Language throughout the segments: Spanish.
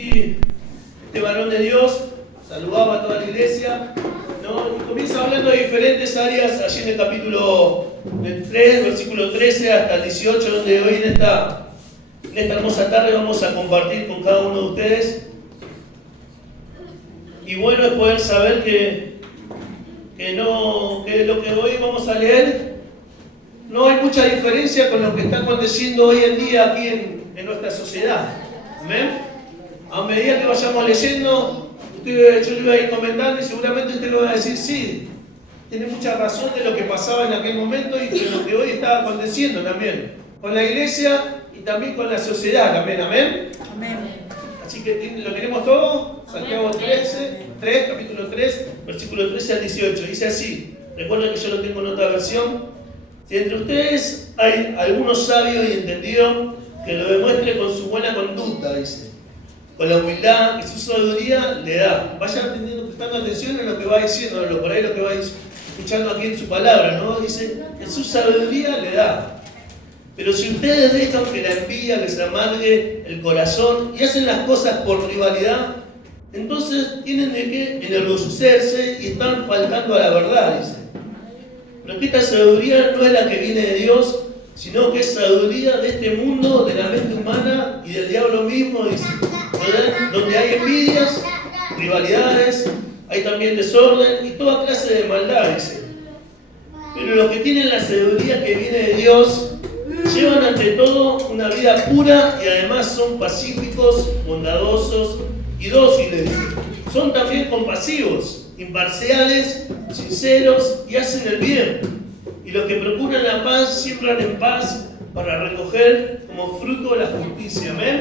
Allí este varón de Dios saludaba a toda la iglesia, ¿no? Y comienza hablando de diferentes áreas allí en el capítulo 3, versículo 13 hasta el 18, donde hoy en esta hermosa tarde vamos a compartir con cada uno de ustedes. Y bueno es poder saber que lo que hoy vamos a leer no hay mucha diferencia con lo que está aconteciendo hoy en día aquí en nuestra sociedad. ¿Amén? A medida que vayamos leyendo, yo le voy a ir comentando y seguramente usted lo va a decir, sí, tiene mucha razón de lo que pasaba en aquel momento y de lo que hoy está aconteciendo también. Con la iglesia y también con la sociedad también. ¿Amén? Amén. Así que lo tenemos todo. Santiago 3, capítulo 3, versículo 13 al 18. Dice así, recuerden que yo lo tengo en otra versión. Si entre ustedes hay alguno sabio y entendido, que lo demuestre con su buena conducta, dice. Con la humildad que su sabiduría le da. Vayan prestando atención a lo que va diciendo, por ahí lo que va escuchando aquí en su palabra, ¿no? Dice, que su sabiduría le da. Pero si ustedes dejan que la envidia les amargue el corazón y hacen las cosas por rivalidad, entonces tienen de qué enorgullecerse y están faltando a la verdad, dice. Pero que esta sabiduría no es la que viene de Dios, sino que es sabiduría de este mundo, de la mente humana y del diablo mismo, dice. Donde hay envidias, rivalidades, hay también desorden y toda clase de maldad, dice. Pero los que tienen la sabiduría que viene de Dios, llevan ante todo una vida pura y además son pacíficos, bondadosos y dóciles. Son también compasivos, imparciales, sinceros y hacen el bien. Y los que procuran la paz siembran en paz para recoger como fruto la justicia. Amén.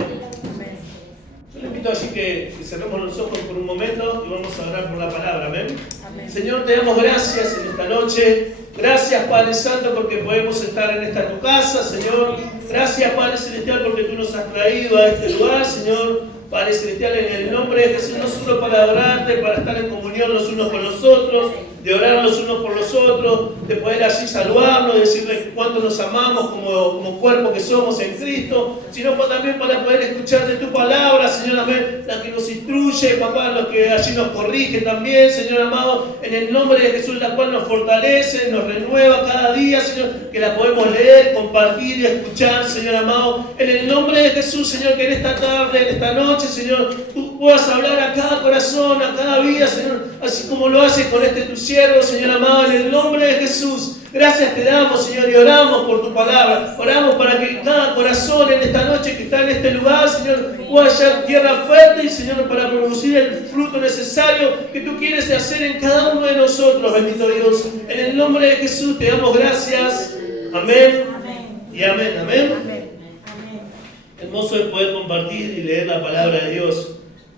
Yo le invito así que cerremos los ojos por un momento y vamos a orar por la palabra. Amén. Amén. Señor, te damos gracias en esta noche. Gracias, Padre Santo, porque podemos estar en esta tu casa, Señor. Gracias, Padre Celestial, porque tú nos has traído a este lugar, Señor. Padre Celestial, en el nombre de Jesús, no solo para adorarte, para estar en comunión los unos con los otros, de orar los unos por los otros, de poder así saludarnos, decirles cuánto nos amamos como cuerpo que somos en Cristo, sino también para poder escuchar de tu palabra, Señor, amén, la que nos instruye, papá, lo que allí nos corrige también, Señor amado, en el nombre de Jesús, la cual nos fortalece, nos renueva cada día, Señor, que la podemos leer, compartir y escuchar, Señor amado, en el nombre de Jesús, Señor, que en esta tarde, en esta noche, Señor, tú puedas hablar a cada corazón, a cada vida, Señor, así como lo haces con este tu siervo, Señor amado, en el nombre de Jesús. Gracias te damos, Señor, y oramos por tu palabra. Oramos para que cada corazón en esta noche que está en este lugar, Señor, pueda hallar tierra fértil, Señor, para producir el fruto necesario que tú quieres hacer en cada uno de nosotros, bendito Dios. En el nombre de Jesús te damos gracias. Amén. Y amén. Amén. Hermoso es poder compartir y leer la palabra de Dios.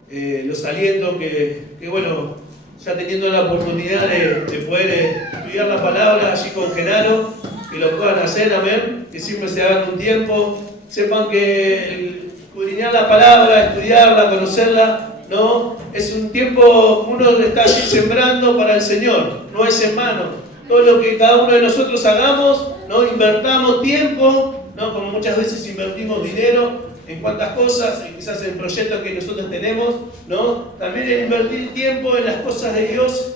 Los aliento que bueno, ya teniendo la oportunidad de poder estudiar la palabra allí con Genaro, que lo puedan hacer, amén, que siempre se hagan un tiempo, sepan que el escudriñar la palabra, estudiarla, conocerla, ¿no? Es un tiempo que uno está allí sembrando para el Señor, no es en vano. Todo lo que cada uno de nosotros hagamos, ¿no? Invertamos tiempo, ¿no? Como muchas veces invertimos dinero en cuantas cosas, quizás en proyectos que nosotros tenemos, ¿no? También en invertir tiempo en las cosas de Dios,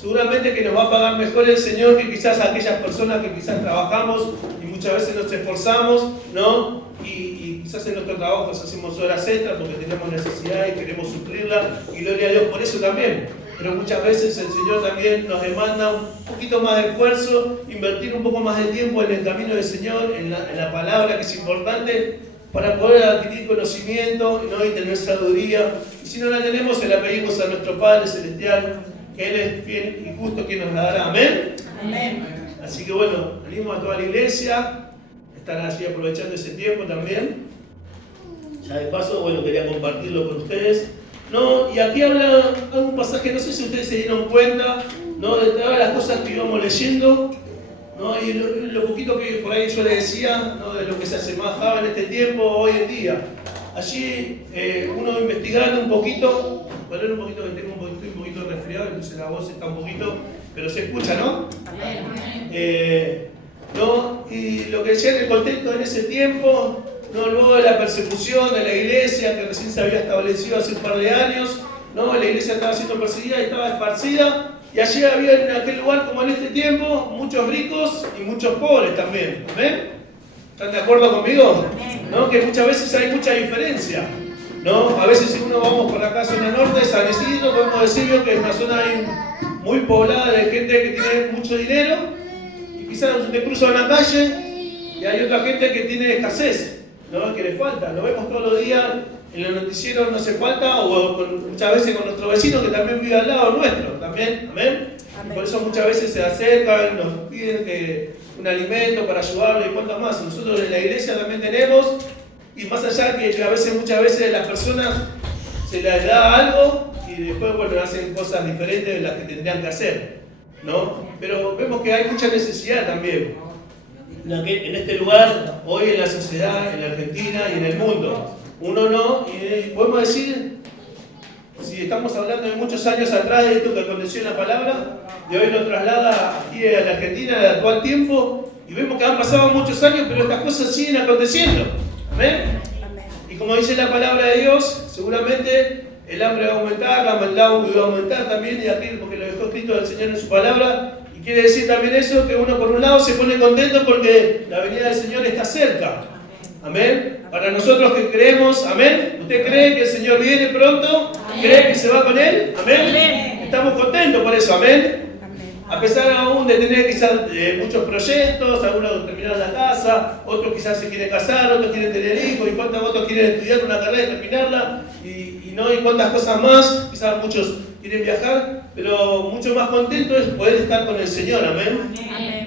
seguramente que nos va a pagar mejor el Señor que quizás aquellas personas que quizás trabajamos y muchas veces nos esforzamos, ¿no? Y quizás en nuestro trabajo hacemos horas extras porque tenemos necesidad y queremos suplirla, y gloria a Dios por eso también. Pero muchas veces el Señor también nos demanda un poquito más de esfuerzo, invertir un poco más de tiempo en el camino del Señor, en la palabra, que es importante, para poder adquirir conocimiento, ¿no? Y tener sabiduría. Y si no la tenemos, se la pedimos a nuestro Padre Celestial, que Él es fiel y justo quien nos la dará. Amén. Amén. Así que bueno, venimos a toda la iglesia, están allí aprovechando ese tiempo también. Ya de paso, bueno, quería compartirlo con ustedes. No, y aquí habla un pasaje, no sé si ustedes se dieron cuenta, ¿no? De todas las cosas que íbamos leyendo, ¿no? Y lo poquito que por ahí yo les decía, ¿no? De lo que se asemejaba en este tiempo, hoy en día. Allí uno investigando un poquito, poner un poquito que tengo un poquito resfriado, entonces la voz está un poquito, pero se escucha, ¿no? ¿No? Y lo que decía en el contexto en ese tiempo, ¿no? Luego de la persecución de la iglesia que recién se había establecido hace un par de años, ¿no? La iglesia estaba siendo perseguida y estaba esparcida, y allí había en aquel lugar, como en este tiempo, muchos ricos y muchos pobres también. ¿Amén? ¿Están de acuerdo conmigo? ¿No? Que muchas veces hay mucha diferencia, ¿no? A veces si uno vamos por acá, zona norte, San Isidro, podemos decir que es una zona muy poblada de gente que tiene mucho dinero, y quizás te cruza una calle y hay otra gente que tiene escasez, ¿no? Que le falta. Lo vemos todos los días en los noticieros, no se falta, o muchas veces con nuestro vecino que también vive al lado nuestro, también, ¿amén? Y por eso muchas veces se acercan, nos piden un alimento para ayudarlo y cuantas más. Nosotros en la iglesia también tenemos, y más allá que muchas veces las personas se les da algo y después, bueno, hacen cosas diferentes de las que tendrían que hacer, ¿no? Pero vemos que hay mucha necesidad también en este lugar, hoy en la sociedad, en la Argentina y en el mundo. Uno no, y podemos decir, si estamos hablando de muchos años atrás de esto que aconteció en la palabra, de hoy lo traslada aquí a la Argentina, al actual tiempo, y vemos que han pasado muchos años, pero estas cosas siguen aconteciendo. ¿Amén? Y como dice la palabra de Dios, seguramente el hambre va a aumentar, la maldad va a aumentar también, y aquí, porque lo dejó escrito el Señor en su palabra, y quiere decir también eso, que uno por un lado se pone contento porque la venida del Señor está cerca. Amén. Para nosotros que creemos, amén. ¿Usted cree que el Señor viene pronto? ¿Cree que se va con Él? Amén. Estamos contentos por eso, amén. A pesar aún de tener quizás muchos proyectos, algunos terminaron la casa, otros quizás se quieren casar, otros quieren tener hijos, y cuántos otros quieren estudiar una carrera y terminarla, y cuántas cosas más, quizás muchos quieren viajar, pero mucho más contento es poder estar con el Señor, amén.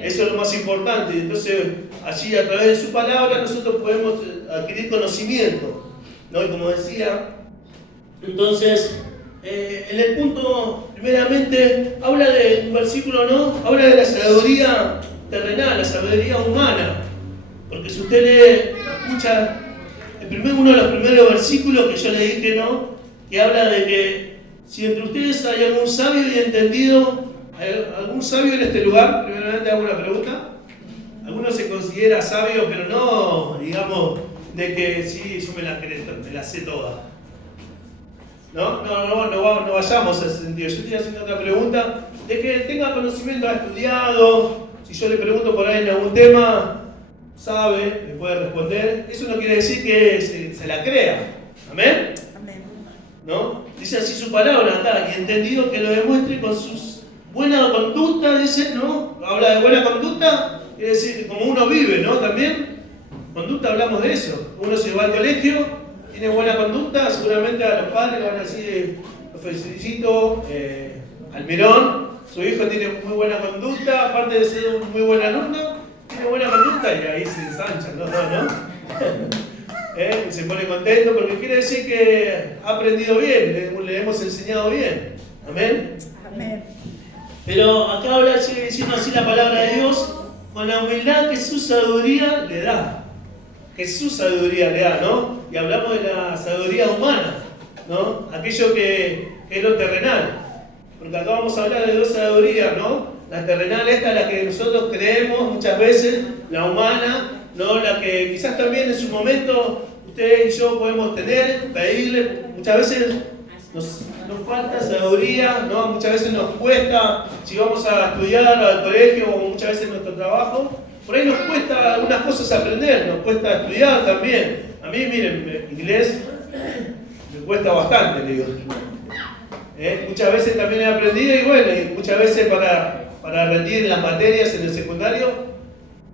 Eso es lo más importante. Entonces, allí a través de su palabra nosotros podemos adquirir conocimiento, ¿no? Y como decía, entonces, en el punto, primeramente, habla de un versículo, ¿no? Habla de la sabiduría terrenal, la sabiduría humana. Porque si usted escucha uno de los primeros versículos que yo le dije, ¿no? Que habla de que si entre ustedes hay algún sabio y entendido, ¿hay algún sabio en este lugar? Primeramente hago una pregunta. Alguno se considera sabio, pero no, digamos, de que sí, yo me la sé toda. No vayamos a ese sentido. Yo estoy haciendo otra pregunta de que tenga conocimiento, ha estudiado. Si yo le pregunto por ahí en algún tema, sabe, me puede responder. Eso no quiere decir que se la crea. ¿Amén? Amén. ¿No? Dice así su palabra acá, y entendido que lo demuestre con sus buena conducta, dice, ¿no? Habla de buena conducta, quiere decir como uno vive, ¿no? También, conducta hablamos de eso. Uno se va al colegio, tiene buena conducta, seguramente a los padres le van a decir, lo felicito, Almirón, su hijo tiene muy buena conducta, aparte de ser un muy buen alumno, tiene buena conducta, y ahí se ensancha, ¿no? Se pone contento porque quiere decir que ha aprendido bien, le hemos enseñado bien. Amén. Amén. Pero acá habla, sigue diciendo así la palabra de Dios, con la humildad que su sabiduría le da. Que su sabiduría le da, ¿no? Y hablamos de la sabiduría humana, ¿no? Aquello que es lo terrenal. Porque acá vamos a hablar de dos sabidurías, ¿no? La terrenal, esta, la que nosotros creemos muchas veces, la humana, ¿no? La que quizás también en su momento usted y yo podemos tener, pedirle, muchas veces nos falta sabiduría, ¿no? Muchas veces nos cuesta, si vamos a estudiar al colegio o muchas veces en nuestro trabajo, por ahí nos cuesta algunas cosas aprender, nos cuesta estudiar también. A mí, miren, inglés me cuesta bastante, le digo. Muchas veces también he aprendido y bueno, y muchas veces para rendir las materias en el secundario,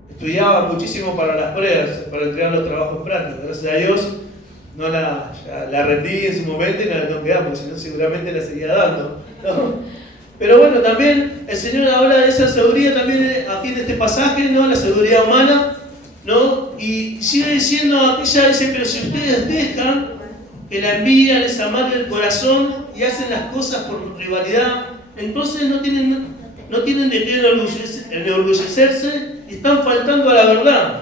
estudiaba muchísimo para las pruebas, para entregar los trabajos prácticos. Gracias a Dios no la rendí en su momento y no la tengo que dar, porque si no seguramente la seguía dando, ¿no? Pero bueno, también el Señor habla de esa sabiduría también aquí en este pasaje, ¿no? La sabiduría humana, ¿no? Y sigue diciendo, aquella dice, pero si ustedes dejan que la envidia les amargue el corazón y hacen las cosas por rivalidad, entonces no tienen de qué enorgullecerse y están faltando a la verdad.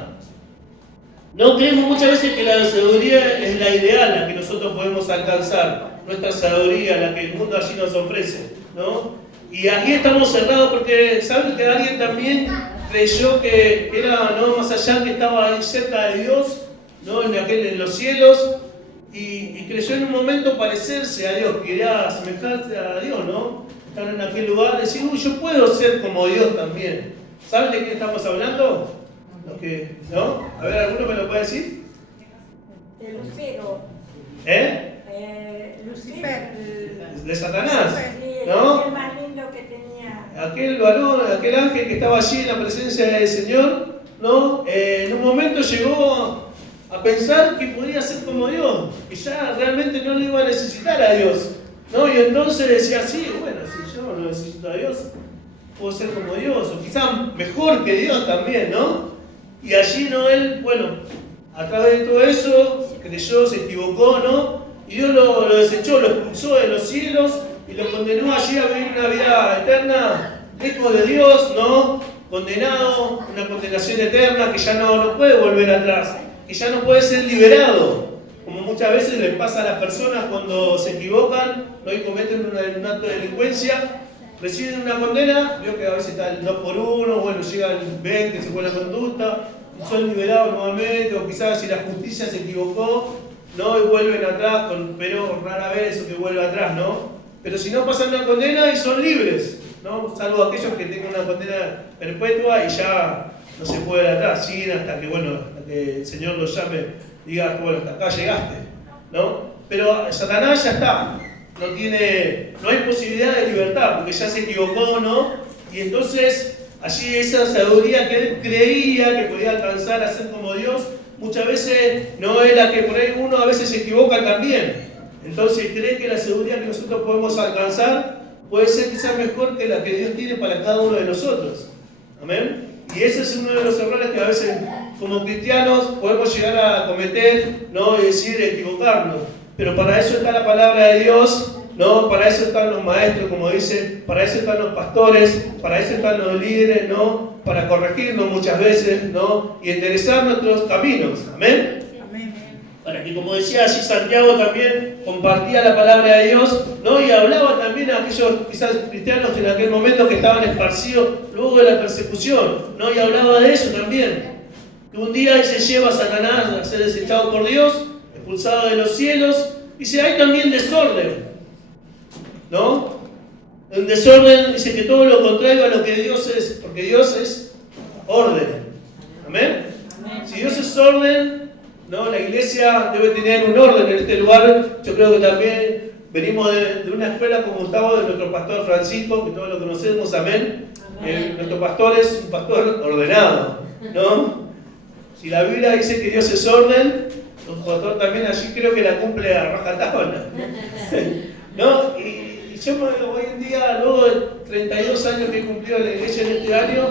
No creemos muchas veces que la sabiduría es la ideal, la que nosotros podemos alcanzar, nuestra sabiduría, la que el mundo allí nos ofrece, ¿no? Y aquí estamos cerrados porque, ¿saben que alguien también creyó que era no más allá, que estaba ahí cerca de Dios? ¿no? En los cielos, y creyó en un momento parecerse a Dios, quería asemejarse a Dios, ¿no? Estar en aquel lugar, decir, uy, yo puedo ser como Dios también. ¿Saben de qué estamos hablando? ¿No? A ver, ¿alguno me lo puede decir? De Lucero. Lucifer. De Satanás, Sí, ¿no? el más lindo que tenía. Aquel varón, aquel ángel que estaba allí en la presencia del Señor, ¿no? En un momento llegó a pensar que podía ser como Dios, que ya realmente no le iba a necesitar a Dios, ¿no? Y entonces decía, sí, bueno, si yo no necesito a Dios, puedo ser como Dios, o quizás mejor que Dios también, ¿no? Y allí, ¿no? Él, bueno, a través de todo eso, creyó, se equivocó, ¿no? Y Dios lo desechó, lo expulsó de los cielos y lo condenó allí a vivir una vida eterna, lejos de Dios, ¿no? Condenado, una condenación eterna que ya no puede volver atrás, que ya no puede ser liberado, como muchas veces le pasa a las personas cuando se equivocan, ¿no? Y cometen un acto de delincuencia, reciben una condena, veo que a veces está el 2 por 1, bueno, llega el 20, se fue la conducta, son liberados nuevamente, o quizás si la justicia se equivocó, ¿no? Y vuelven atrás, pero rara vez eso que vuelve atrás, ¿no? Pero si no pasan una condena y son libres, ¿no? Salvo aquellos que tengan una condena perpetua y ya no se puede ir atrás, siguen hasta que, bueno, hasta que el Señor los llame, diga, bueno, hasta acá llegaste, ¿no? Pero Satanás ya está, no hay posibilidad de libertad, porque ya se equivocó, ¿no? Y entonces, allí esa sabiduría que él creía que podía alcanzar a ser como Dios, muchas veces no es la que por ahí uno a veces se equivoca también. Entonces cree que la sabiduría que nosotros podemos alcanzar puede ser quizás mejor que la que Dios tiene para cada uno de nosotros. Amén. Y ese es uno de los errores que a veces como cristianos podemos llegar a cometer, ¿no? Y decir equivocarnos. Pero para eso está la palabra de Dios, ¿no? Para eso están los maestros, como dice, para eso están los pastores, para eso están los líderes, ¿no? Para corregirnos muchas veces, ¿no? Y enderezar nuestros caminos. Amén. Para que, como decía allí Santiago, también compartía la palabra de Dios, ¿no? Y hablaba también a aquellos quizás cristianos en aquel momento que estaban esparcidos luego de la persecución, ¿no? Y hablaba de eso también, que un día él se lleva a Satanás a ser desechado por Dios, expulsado de los cielos. Dice, hay también desorden, ¿no? En desorden dice que todo lo contrario a lo que Dios es, porque Dios es orden. ¿Amén? Si Dios es orden, ¿no? La iglesia debe tener un orden en este lugar. Yo creo que también venimos de una escuela como Gustavo, de nuestro pastor Francisco, que todos lo conocemos, amén. Nuestro pastor es un pastor ordenado, ¿no? Si la Biblia dice que Dios es orden, nuestro pastor también allí creo que la cumple a rajatabla, ¿no? Y yo hoy en día, luego de 32 años que he cumplido en la iglesia en este año,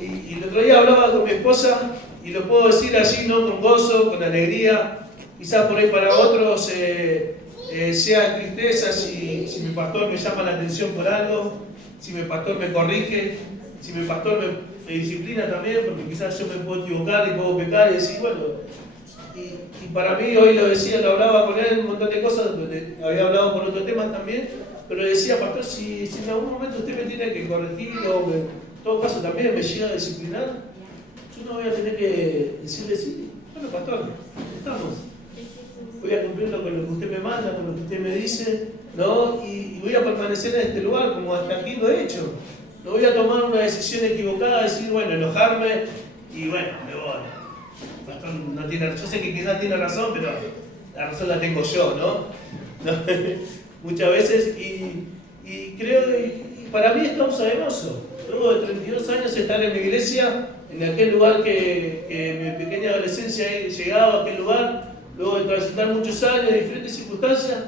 y el otro día hablaba con mi esposa, y lo puedo decir así, ¿no? Con gozo, con alegría. Quizás por ahí para otros sea tristeza si mi pastor me llama la atención por algo, si mi pastor me corrige, si mi pastor me disciplina también, porque quizás yo me puedo equivocar y puedo pecar y decir, bueno, y para mí hoy lo decía, lo hablaba con él un montón de cosas, había hablado por otros temas también, pero le decía, pastor, si en algún momento usted me tiene que corregir o en todo caso también me llega a disciplinar, yo no voy a tener que decirle, sí, bueno, pastor, estamos. Voy a cumplirlo con lo que usted me manda, con lo que usted me dice, ¿no? Y voy a permanecer en este lugar como hasta aquí lo he hecho. No voy a tomar una decisión equivocada, decir, bueno, enojarme y bueno, me voy. El pastor no tiene, yo sé que quizás tiene razón, pero la razón la tengo yo, ¿no? Muchas veces, y creo que para mí es causa de gozo. Luego de 32 años estar en la iglesia, en aquel lugar que en mi pequeña adolescencia he llegado a aquel lugar, luego de transitar muchos años, de diferentes circunstancias,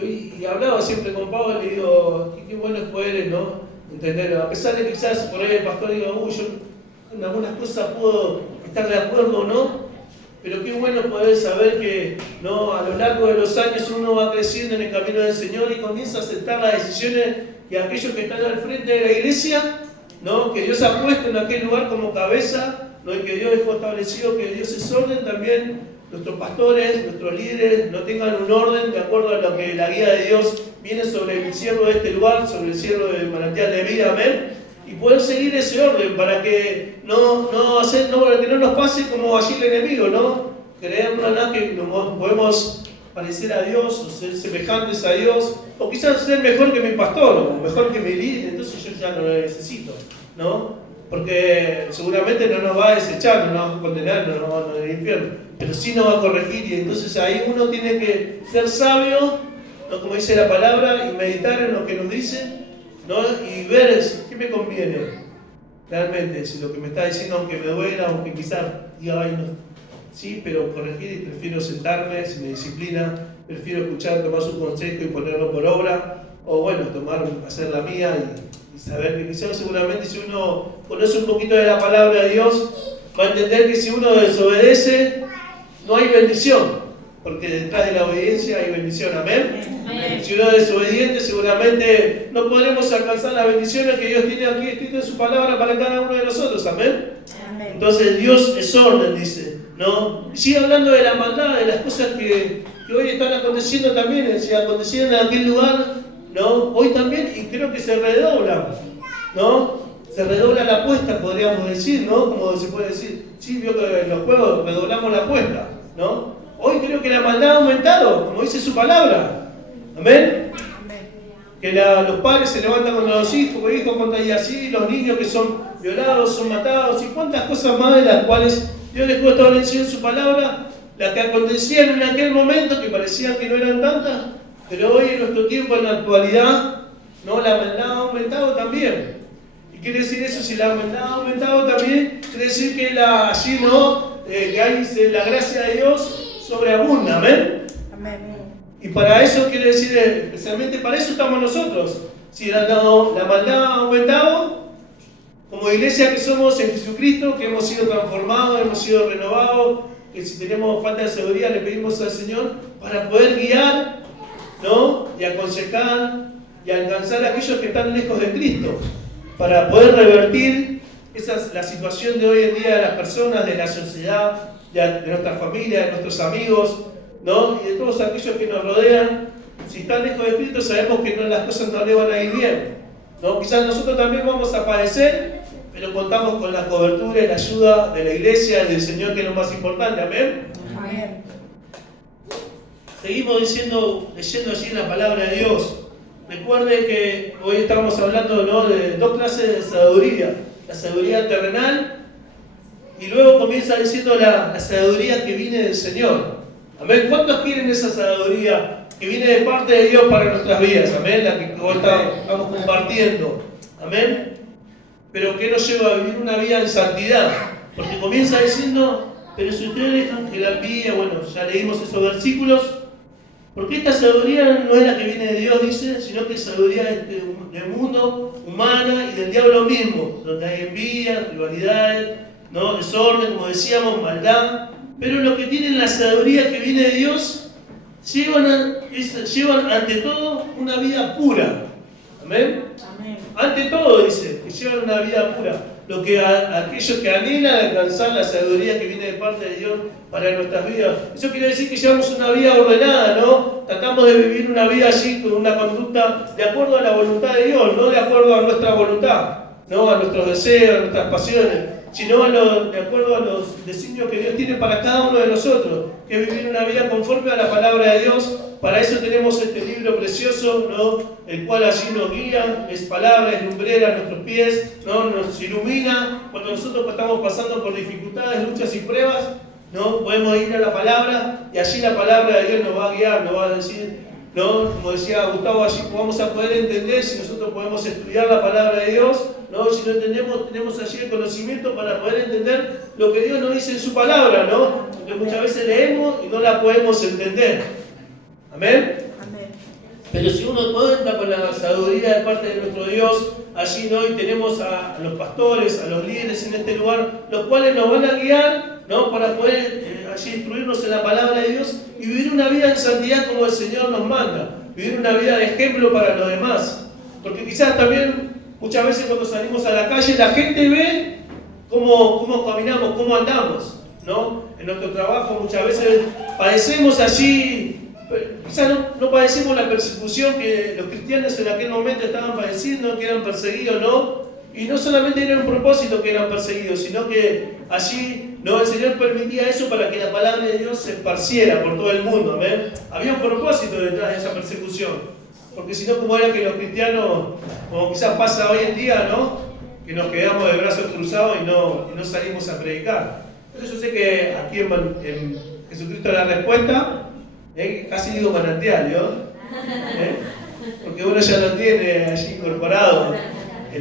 y hablaba siempre con Pablo y le digo, qué bueno es poder, ¿no? Entender, a pesar de que quizás por ahí el pastor diga, uy, yo en algunas cosas puedo estar de acuerdo, ¿no? Pero qué bueno poder saber que, ¿no? A lo largo de los años uno va creciendo en el camino del Señor y comienza a aceptar las decisiones que aquellos que están al frente de la iglesia, ¿no? Que Dios ha puesto en aquel lugar como cabeza, ¿no? Y que Dios dejó establecido que Dios es orden, también nuestros pastores, nuestros líderes no tengan un orden de acuerdo a lo que la guía de Dios viene sobre el siervo de este lugar, sobre el siervo del manantial de vida, amén. Y poder seguir ese orden para que no nos pase como allí el enemigo, ¿no? creernos, ¿no?, que nos podemos parecer a Dios o ser semejantes a Dios, o quizás ser mejor que mi pastor o mejor que mi líder, entonces yo ya no lo necesito, ¿no? Porque seguramente no nos va a desechar, no nos va a condenar, no nos va a mandar al infierno, pero sí nos va a corregir, y entonces ahí uno tiene que ser sabio, ¿no?, como dice la palabra, y meditar en lo que nos dice, ¿no?, y ver qué me conviene realmente, si lo que me está diciendo, aunque me duela, aunque quizás diga, ay, no, sí, pero corregir, y prefiero sentarme, si me disciplina, prefiero escuchar, tomar su consejo y ponerlo por obra, o bueno, hacer la mía y saber que quizás seguramente si uno conoce un poquito de la palabra de Dios, va a entender que si uno desobedece, no hay bendición, porque detrás de la obediencia hay bendición, amén. Amén. Si uno es desobediente, seguramente no podremos alcanzar las bendiciones que Dios tiene aquí escrito en su palabra para cada uno de nosotros, amén. Amén. Entonces Dios es orden, dice, ¿no? Y sigue hablando de la maldad, de las cosas que hoy están aconteciendo también, si acontecieron en aquel lugar, ¿no? Hoy también, y creo que se redobla, ¿no? Se redobla la apuesta, podríamos decir, ¿no? Como se puede decir, sí, vio que en los juegos redoblamos la apuesta, ¿no? Hoy creo que la maldad ha aumentado, como dice su palabra, ¿amén? Que los padres se levantan contra los hijos contra y así, los niños que son violados, son matados, y cuántas cosas más de las cuales Dios dejó establecido en su palabra, las que acontecían en aquel momento, que parecían que no eran tantas, pero hoy en nuestro tiempo, en la actualidad, ¿no?, la maldad ha aumentado también. ¿Y quiere decir eso? Si la maldad ha aumentado también, quiere decir que allí, ¿no?, que hay la gracia de Dios sobreabunda, ¿amén? Amén. Y para eso quiere decir, especialmente para eso estamos nosotros. Si la maldad ha aumentado, como iglesia que somos en Jesucristo, que hemos sido transformados, hemos sido renovados, que si tenemos falta de sabiduría le pedimos al Señor para poder guiar, ¿no?, y aconsejar y alcanzar a aquellos que están lejos de Cristo, para poder revertir la situación de hoy en día de las personas, de la sociedad, de nuestra familia, de nuestros amigos, ¿no?, y de todos aquellos que nos rodean. Si están lejos de Cristo, sabemos que las cosas no le van a ir bien, ¿no? Quizás nosotros también vamos a padecer, pero contamos con la cobertura y la ayuda de la iglesia y del Señor, que es lo más importante, amén. Amén. Seguimos leyendo allí la palabra de Dios. Recuerde que hoy estamos hablando, ¿no?, de dos clases de sabiduría: la sabiduría terrenal, y luego comienza diciendo la sabiduría que viene del Señor. Amén. ¿Cuántos quieren esa sabiduría que viene de parte de Dios para nuestras vidas? Amén. La que hoy estamos compartiendo. Amén. Pero que nos lleva a vivir una vida en santidad. Porque comienza diciendo, pero si ustedes dejan que la envidia, bueno, ya leímos esos versículos, porque esta sabiduría no es la que viene de Dios, dice, sino que es sabiduría del mundo, humana y del diablo mismo, donde hay envidia, rivalidades, ¿no?, desorden, como decíamos, maldad. Pero los que tienen la sabiduría que viene de Dios llevan ante todo una vida pura. Amén. Amén. Ante todo, dice, que llevan una vida pura. Aquellos que anhelan alcanzar la sabiduría que viene de parte de Dios para nuestras vidas. Eso quiere decir que llevamos una vida ordenada, ¿no? Tratamos de vivir una vida allí con una conducta de acuerdo a la voluntad de Dios, no de acuerdo a nuestra voluntad, no a nuestros deseos, a nuestras pasiones, sino de acuerdo a los designios que Dios tiene para cada uno de nosotros, que es vivir una vida conforme a la palabra de Dios. Para eso tenemos este libro precioso, ¿no?, el cual allí nos guía, es palabra, es lumbrera a nuestros pies, ¿no?, nos ilumina. Cuando nosotros estamos pasando por dificultades, luchas y pruebas, ¿no?, podemos ir a la palabra, y allí la palabra de Dios nos va a guiar, nos va a decir, ¿no?, como decía Gustavo, allí vamos a poder entender si nosotros podemos estudiar la palabra de Dios, ¿no? Si no entendemos, tenemos allí el conocimiento para poder entender lo que Dios nos dice en su palabra, ¿no? Porque muchas veces leemos y no la podemos entender. ¿Amén? Amén. Pero si uno cuenta con la sabiduría de parte de nuestro Dios, allí, ¿no?, y tenemos a los pastores, a los líderes en este lugar, los cuales nos van a guiar, ¿no?, para poder allí instruirnos en la palabra de Dios y vivir una vida en santidad como el Señor nos manda, vivir una vida de ejemplo para los demás. Porque quizás también muchas veces cuando salimos a la calle la gente ve cómo caminamos, cómo andamos, ¿no? En nuestro trabajo muchas veces padecemos allí. Quizás no padecemos la persecución que los cristianos en aquel momento estaban padeciendo, que eran perseguidos, ¿no? Y no solamente era un propósito que eran perseguidos, sino que allí No, el Señor permitía eso para que la palabra de Dios se esparciera por todo el mundo, amén. Había un propósito detrás de esa persecución, porque si no, como era que los cristianos, como quizás pasa hoy en día, ¿no? Que nos quedamos de brazos cruzados y no salimos a predicar. Pero yo sé que aquí en Jesucristo la respuesta, casi digo manantial, ¿no? Porque uno ya lo tiene allí incorporado,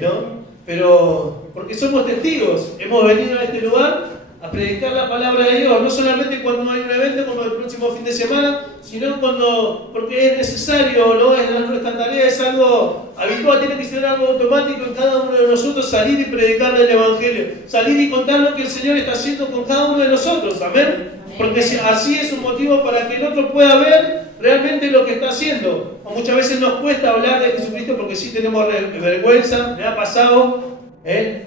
¿no? Pero porque somos testigos, hemos venido a este lugar a predicar la palabra de Dios, no solamente cuando hay un evento como el próximo fin de semana, sino porque es necesario, ¿no? Es nuestra tarea, es algo habitual, tiene que ser algo automático en cada uno de nosotros, salir y predicar el Evangelio, salir y contar lo que el Señor está haciendo con cada uno de nosotros, amén. Porque así es un motivo para que el otro pueda ver realmente lo que está haciendo. O muchas veces nos cuesta hablar de Jesucristo porque sí tenemos vergüenza, me ha pasado.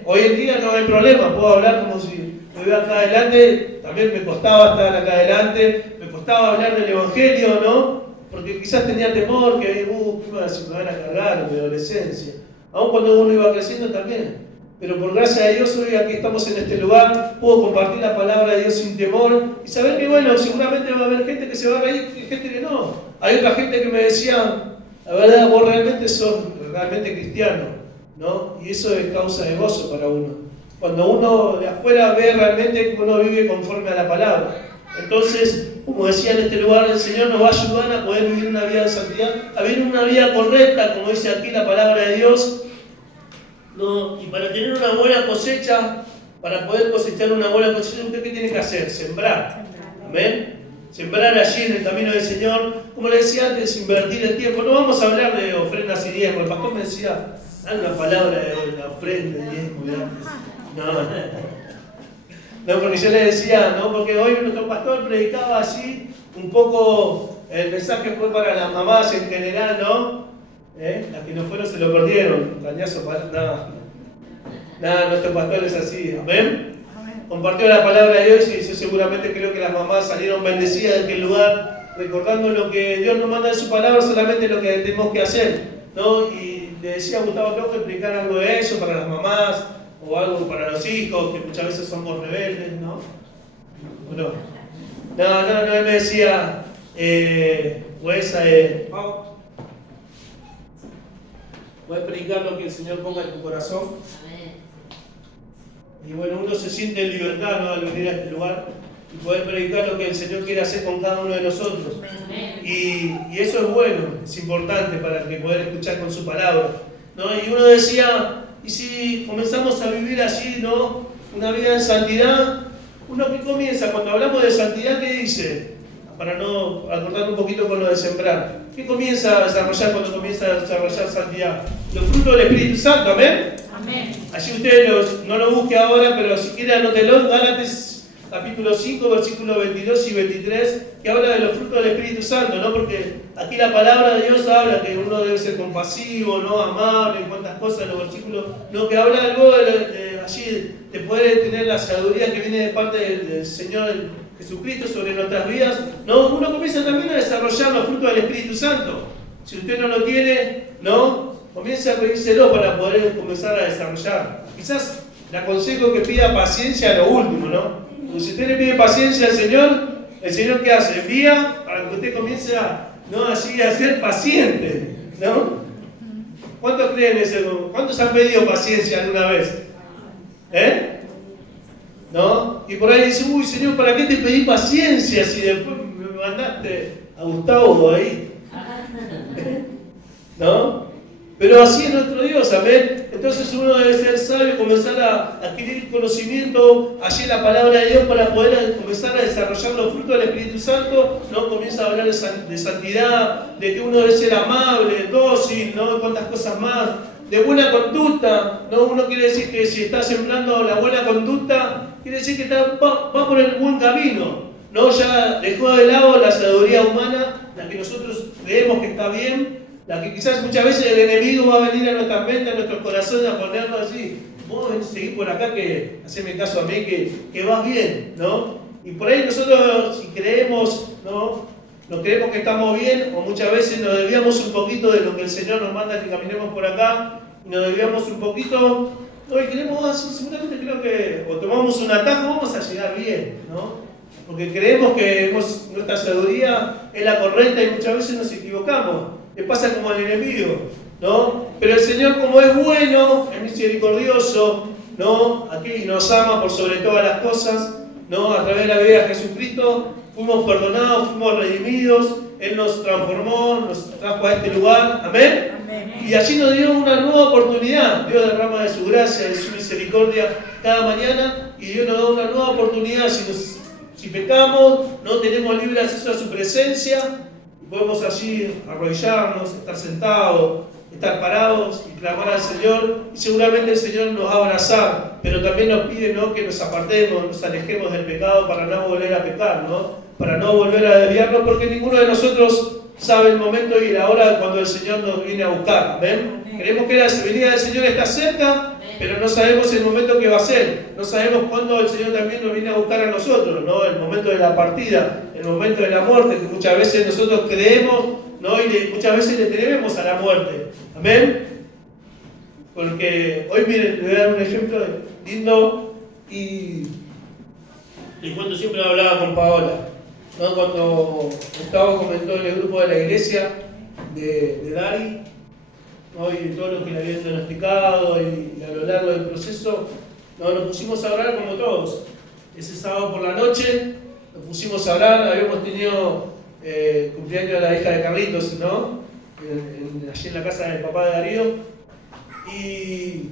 Hoy en día no hay problema, puedo hablar como si me veo acá adelante, también me costaba estar acá adelante, me costaba hablar del Evangelio, ¿no? Porque quizás tenía temor que, ¿qué me van a cargar en mi adolescencia? Aún cuando uno iba creciendo también. Pero por gracia de Dios hoy aquí estamos en este lugar, puedo compartir la palabra de Dios sin temor y saber que bueno, seguramente va a haber gente que se va a reír y gente que no. Hay otra gente que me decía, la verdad, vos realmente sos realmente cristiano, ¿no? Y eso es causa de gozo para uno. Cuando uno de afuera ve realmente que uno vive conforme a la palabra. Entonces, como decía en este lugar, el Señor nos va a ayudar a poder vivir una vida de santidad, a vivir una vida correcta, como dice aquí la palabra de Dios. No, y para tener una buena cosecha, para poder cosechar una buena cosecha, ¿usted qué tiene que hacer? Sembrar. Amén. Sembrar allí en el camino del Señor. Como le decía antes, invertir el tiempo. No vamos a hablar de ofrendas y diezmos. El pastor me decía, dale una palabra de la ofrenda y diezmo. No, porque yo le decía, ¿no? Porque hoy nuestro pastor predicaba así un poco, el mensaje fue para las mamás en general, ¿no? Las que no fueron se lo perdieron. Cañazo para nada, nuestro pastor es así. Amén. Compartió la palabra de Dios y yo seguramente creo que las mamás salieron bendecidas de aquel lugar, recordando lo que Dios nos manda en su palabra, solamente lo que tenemos que hacer, ¿no? Y le decía a Gustavo, tengo que explicar algo de eso para las mamás o algo para los hijos, que muchas veces somos rebeldes, ¿no? No, él me decía, puedes predicar lo que el Señor ponga en tu corazón. Y bueno, uno se siente en libertad, ¿no? Al venir a este lugar y poder predicar lo que el Señor quiere hacer con cada uno de nosotros. Y eso es bueno, es importante para que poder escuchar con su palabra, ¿no? Y uno decía, y si comenzamos a vivir así, ¿no? Una vida en santidad, uno que comienza, cuando hablamos de santidad, ¿qué dice? Para no acortar un poquito con lo de sembrar. ¿Qué comienza a desarrollar cuando comienza a desarrollar santidad? Los frutos del Espíritu Santo, ¿amén? Amén. Allí usted no lo busque ahora, pero si quiere anótelo, Gálatas capítulo 5, versículos 22 y 23, que habla de los frutos del Espíritu Santo, ¿no? Porque aquí la palabra de Dios habla que uno debe ser compasivo, ¿no? Amable, en cuantas cosas, los versículos, no, que habla algo allí de poder tener la sabiduría que viene de parte del Señor Jesucristo sobre nuestras vidas, ¿no? Uno comienza también a desarrollar los frutos del Espíritu Santo. Si usted no lo tiene, ¿no? Comience a pedírselo para poder comenzar a desarrollar. Quizás le aconsejo que pida paciencia a lo último, ¿no? Porque si usted le pide paciencia al ¿el Señor qué hace? Envía para que usted comience ¿no? Así a ser paciente, ¿no? ¿Cuántos creen eso? ¿Cuántos han pedido paciencia alguna vez? ¿No? Y por ahí dice, uy Señor, ¿para qué te pedí paciencia si después me mandaste a Gustavo ahí? ¿No? Pero así es nuestro Dios, amén. Entonces uno debe ser sabio, comenzar a adquirir conocimiento allí en la palabra de Dios para poder comenzar a desarrollar los frutos del Espíritu Santo, ¿no? Comienza a hablar de santidad, de que uno debe ser amable, dócil, ¿no? Y cuantas cosas más, de buena conducta, ¿no? Uno quiere decir que si está sembrando la buena conducta, quiere decir que va por el buen camino, ¿no? Ya dejó de lado la sabiduría humana, la que nosotros creemos que está bien, la que quizás muchas veces el enemigo va a venir a nuestras mentes, a nuestros corazones, a ponerlo así. Vos seguís por acá, que haceme caso a mí, que vas bien, ¿no? Y por ahí nosotros, si creemos, ¿no? No creemos que estamos bien, o muchas veces nos desviamos un poquito de lo que el Señor nos manda que caminemos por acá, y nos desviamos un poquito, No, y queremos, seguramente creo que o tomamos un atajo, vamos a llegar bien, ¿no? Porque creemos que nuestra sabiduría es la correcta y muchas veces nos equivocamos. Le pasa como al enemigo, ¿no? Pero el Señor, como es bueno, es misericordioso, ¿no? Aquí nos ama por sobre todas las cosas, ¿no? A través de la vida de Jesucristo fuimos perdonados, fuimos redimidos, Él nos transformó, nos trajo a este lugar, ¿amén? Amén. Y allí nos dio una nueva oportunidad. Dios derrama de su gracia, de su misericordia cada mañana y Dios nos da una nueva oportunidad. Si pecamos, no tenemos libre acceso a su presencia y podemos allí arrodillarnos, estar sentados, estar parados y clamar al Señor, y seguramente el Señor nos va a abrazar, pero también nos pide, ¿no?, que nos apartemos, nos alejemos del pecado para no volver a pecar, ¿no?, para no volver a desviarnos, porque ninguno de nosotros sabe el momento y la hora cuando el Señor nos viene a buscar. ¿Ven? Creemos que la venida del Señor está cerca, pero no sabemos el momento que va a ser, no sabemos cuándo el Señor también nos viene a buscar a nosotros, ¿no?, el momento de la partida, el momento de la muerte, que muchas veces nosotros creemos, ¿no?, y muchas veces le tememos a la muerte. Amén. Porque hoy, miren, le voy a dar un ejemplo lindo y cuando siempre hablaba con Paola, ¿no?, cuando Gustavo comentó en el grupo de la iglesia de Dari, ¿no?, y todo lo que le habían diagnosticado y a lo largo del proceso, ¿no?, nos pusimos a orar como todos. Ese sábado por la noche nos pusimos a orar, habíamos tenido cumpleaños de la hija de Carlitos, ¿no?, allí en la casa del papá de Darío, y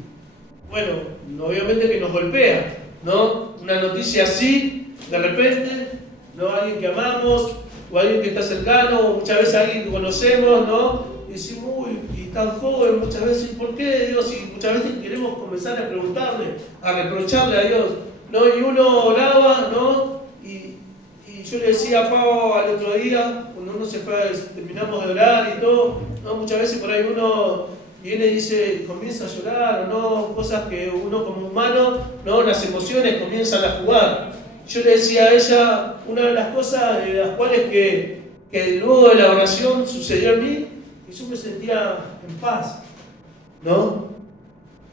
bueno, obviamente que nos golpea, ¿no?, una noticia así, de repente, ¿no?, alguien que amamos, o alguien que está cercano, o muchas veces alguien que conocemos, ¿no?, y decimos, uy, y tan joven, muchas veces, ¿por qué Dios? Y muchas veces queremos comenzar a preguntarle, a reprocharle a Dios, ¿no?, y uno oraba, ¿no?, y yo le decía a Pau al otro día, cuando uno se fue, terminamos de orar y todo, ¿no?, muchas veces por ahí uno viene y dice, comienza a llorar, ¿no?, cosas que uno como humano, ¿no?, las emociones comienzan a jugar. Yo le decía a ella, una de las cosas de las cuales que luego de la oración sucedió en mí, que yo me sentía en paz, ¿no?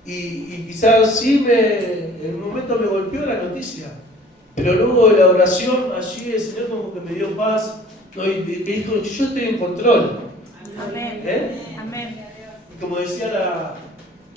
Y quizás sí en un momento me golpeó la noticia, pero luego de la oración, allí el Señor como que me dio paz, ¿no?, y me dijo, yo estoy en control. Amén. Amén. Y como decía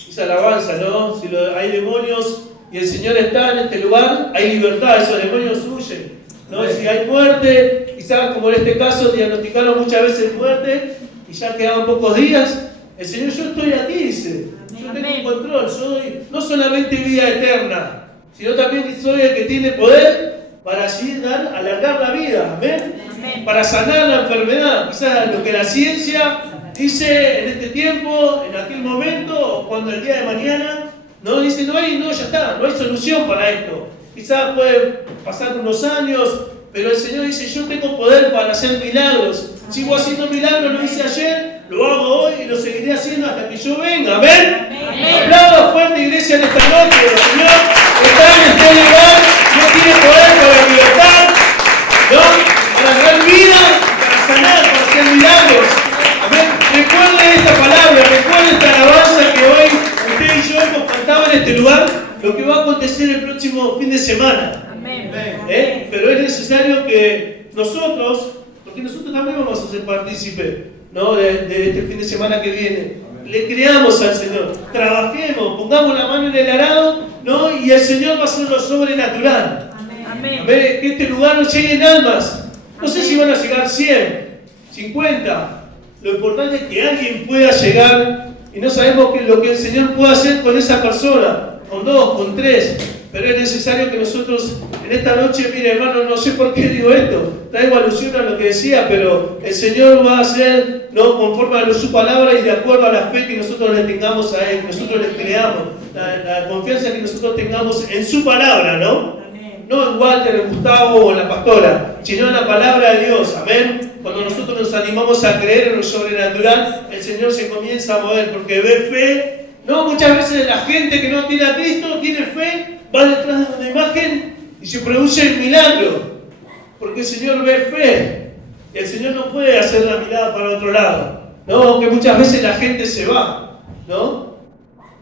esa alabanza, ¿no?, si hay demonios y el Señor está en este lugar, hay libertad, esos demonios huyen, ¿no? Si hay muerte, quizás como en este caso diagnosticaron muchas veces muerte y ya quedaban pocos días, el Señor, yo estoy aquí, dice, yo tengo control, soy no solamente vida eterna, sino también soy el que tiene poder para así alargar la vida, ¿amén? Amén. Para sanar la enfermedad, quizás lo que la ciencia dice en este tiempo, en aquel momento, o cuando el día de mañana, no dice, ya está, no hay solución para esto. Quizás puede pasar unos años, pero el Señor dice, yo tengo poder para hacer milagros. Sigo haciendo milagros, lo hice ayer, lo hago hoy y lo seguiré haciendo hasta que yo venga. ¿Amén? Aplauda fuerte, iglesia, en esta noche. El Señor está en este lugar, no tiene poder para libertar, ¿no?, para dar vida, para sanar, para hacer milagros. Amén. Recuerde esta palabra, recuerde esta alabanza que hoy usted y yo hemos cantado en este lugar, lo que va a acontecer el próximo fin de semana. Amén. Pero es necesario que nosotros, porque nosotros también vamos a ser partícipes, ¿no?, de este fin de semana que viene, le creamos al Señor, trabajemos, pongamos la mano en el arado, ¿no?, y el Señor va a hacer lo sobrenatural. Amén. Que este lugar nos llegue en almas. No sé si van a llegar 100, 50. Lo importante es que alguien pueda llegar y no sabemos lo que el Señor puede hacer con esa persona, con 2, con 3. Pero es necesario que nosotros en esta noche, mire hermano, no sé por qué digo esto, traigo alusión a lo que decía, pero el Señor va a hacer, ¿no?, conforme a su palabra y de acuerdo a la fe que nosotros le tengamos a Él, que nosotros le creamos, la confianza que nosotros tengamos en su palabra, ¿no? No en Walter, en Gustavo o en la pastora, sino en la palabra de Dios. Amén. Cuando nosotros nos animamos a creer en lo sobrenatural, el Señor se comienza a mover porque ve fe. No, muchas veces la gente que no tiene a Cristo, tiene fe, va detrás de una imagen y se produce el milagro. Porque el Señor ve fe. Y el Señor no puede hacer la mirada para otro lado. No, que muchas veces la gente se va, ¿no?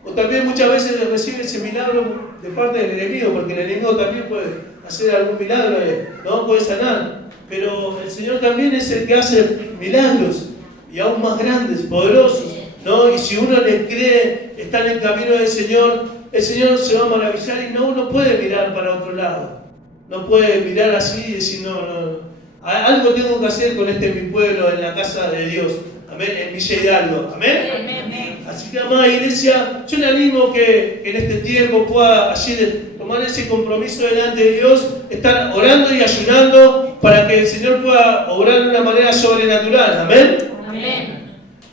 O también muchas veces recibe ese milagro de parte del enemigo, porque el enemigo también puede hacer algún milagro, ¿no? Puede sanar. Pero el Señor también es el que hace milagros, y aún más grandes, poderosos, ¿no? Y si uno le cree, está en el camino del Señor, el Señor se va a maravillar y no puede mirar para otro lado. No puede mirar así y decir, no. Algo tengo que hacer con mi pueblo en la casa de Dios. Amén, en Villa Hidalgo. Amén. Amén. Así que, amada iglesia, yo le animo que en este tiempo pueda allí tomar ese compromiso delante de Dios, estar orando y ayunando para que el Señor pueda obrar de una manera sobrenatural. Amén. Amén.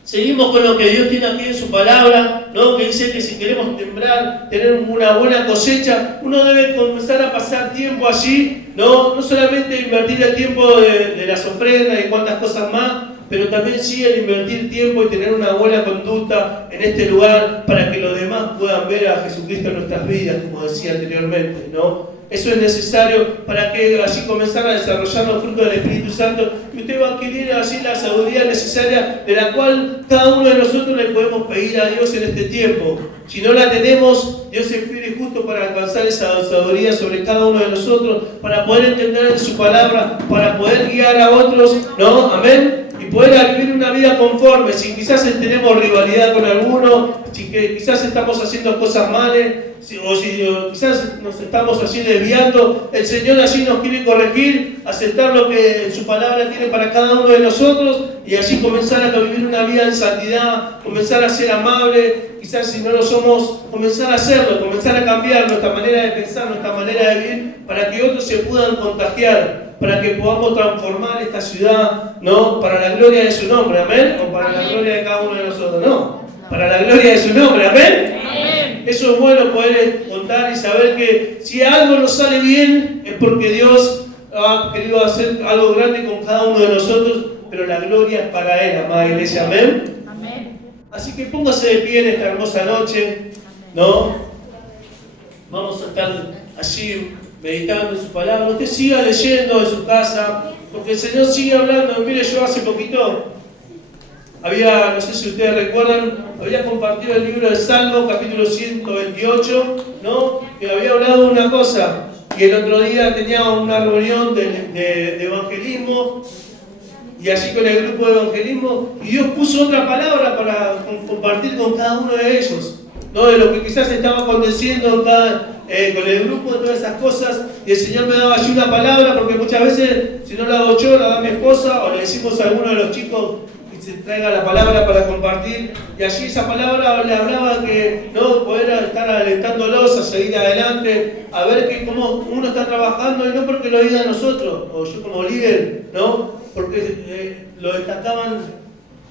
Seguimos con lo que Dios tiene aquí en su palabra, ¿no? Que dice que si queremos sembrar, tener una buena cosecha, uno debe comenzar a pasar tiempo allí, no solamente invertir el tiempo de las ofrendas y cuantas cosas más, pero también sí el invertir tiempo y tener una buena conducta en este lugar para que los demás puedan ver a Jesucristo en nuestras vidas, como decía anteriormente, ¿no? Eso es necesario para que así comenzar a desarrollar los frutos del Espíritu Santo y usted va a adquirir así la sabiduría necesaria de la cual cada uno de nosotros le podemos pedir a Dios en este tiempo. Si no la tenemos, Dios es fiel y justo para alcanzar esa sabiduría sobre cada uno de nosotros, para poder entender su palabra, para poder guiar a otros, ¿no? Amén. Y poder vivir una vida conforme. Si quizás tenemos rivalidad con alguno, si quizás estamos haciendo cosas malas, o quizás nos estamos así desviando, el Señor así nos quiere corregir, aceptar lo que su palabra tiene para cada uno de nosotros y así comenzar a vivir una vida en santidad, comenzar a ser amable, quizás si no lo somos, comenzar a hacerlo, comenzar a cambiar nuestra manera de pensar, nuestra manera de vivir, para que otros se puedan contagiar, para que podamos transformar esta ciudad, ¿no? Para la gloria de su nombre, amén, o para la gloria de cada uno de nosotros, no, para la gloria de su nombre, amén. Eso es bueno poder contar y saber que si algo nos sale bien es porque Dios ha querido hacer algo grande con cada uno de nosotros, pero la gloria es para Él, amada iglesia, amén. Amén. Así que póngase de pie en esta hermosa noche, ¿no? Vamos a estar allí meditando en su palabra. Usted siga leyendo en su casa, porque el Señor sigue hablando. Mire, yo hace poquito no sé si ustedes recuerdan, había compartido el libro de Salmo, capítulo 128, ¿no? Que había hablado de una cosa, y el otro día tenía una reunión de evangelismo, y allí con el grupo de evangelismo, y Dios puso otra palabra para compartir con cada uno de ellos, ¿no? De lo que quizás estaba aconteciendo con el grupo, de todas esas cosas, y el Señor me daba allí una palabra, porque muchas veces, si no la hago yo, la da mi esposa, o le decimos a alguno de los chicos, se traiga la palabra para compartir, y allí esa palabra le hablaba que no poder estar alentándolos a seguir adelante, a ver que cómo uno está trabajando, y no porque lo diga a nosotros, o yo como líder, ¿no? Porque lo destacaban,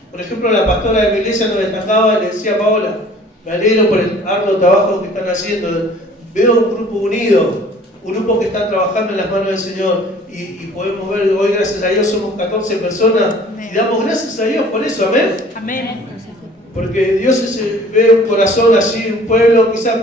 por ejemplo, la pastora de mi iglesia nos destacaba y le decía a Paola, me alegro por el arduo trabajo que están haciendo, veo un grupo unido, un grupo que está trabajando en las manos del Señor, y podemos ver, hoy gracias a Dios somos 14 personas, y damos gracias a Dios por eso, amén. Amén. Porque Dios ve un corazón así, un pueblo, quizás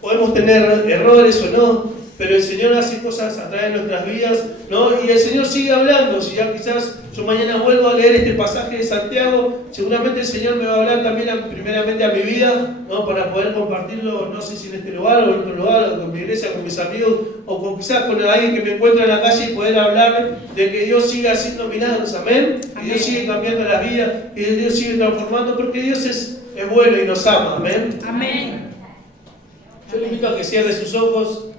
podemos tener errores o no, pero el Señor hace cosas a través de nuestras vidas, ¿no? Y el Señor sigue hablando. Si ya quizás yo mañana vuelvo a leer este pasaje de Santiago, seguramente el Señor me va a hablar también primeramente a mi vida, ¿no? Para poder compartirlo, no sé si en este lugar o en otro lugar, o con mi iglesia, con mis amigos, o quizás con alguien que me encuentre en la calle y poder hablar de que Dios sigue haciendo milagros, amén. Que Dios sigue cambiando la vida, que Dios sigue transformando, porque Dios es bueno y nos ama, amén. Amén. Yo le invito a que cierre sus ojos.